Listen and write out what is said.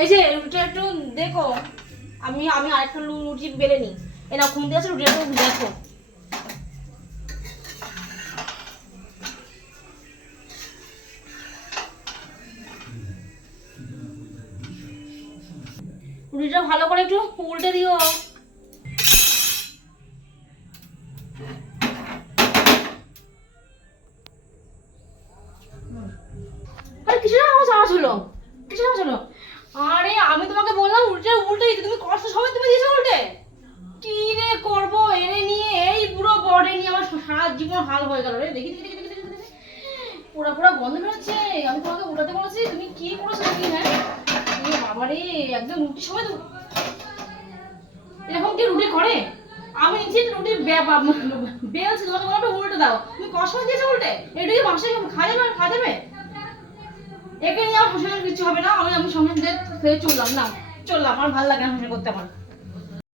এই যে রুটিটা একটু দেখো, আমি আমি আরেকটা রুটি বেলে নিই। এ না খুন্তি আছে, রুটিটা একটু দেখো। রুটিটা ভালো করে একটু উল্টে দিও। আরে কিসের আওয়াজ হলো? কিসের আওয়াজ হলো? আরে আমি তোমাকে বললাম উল্টে উল্টে দিতে, তুমি কষ্ট সময় তুমি দিয়েছো উল্টে। কি রে করবো এনে নিয়ে, এই পুরো বডি নিয়ে আমার সারা জীবন হাল হয়ে গেল রে। দেখি দেখি দেখি দেখি দেখি, পুরো পুরো গন্ধ বেরোচ্ছে। আমি তোমাকে উল্টাতে বলেছি, তুমি কি করেছো দেখি। হ্যাঁ বাবা রে, একদম রুটির সময় তো এরকম কি রুটি করে? আমি নিচে রুটি বেলছি, তোমাকে বললাম উল্টে দাও, তুমি কষ্ট দিয়েছো উল্টে। এটা কি বাসায় খাওয়া যাবে? খাওয়া যাবে? একে নিয়ে আমার হাসি কিছু হবে না। আমি আমি সঙ্গে চললাম না, চললাম, আমার ভালো লাগে না হাসি করতে আমার।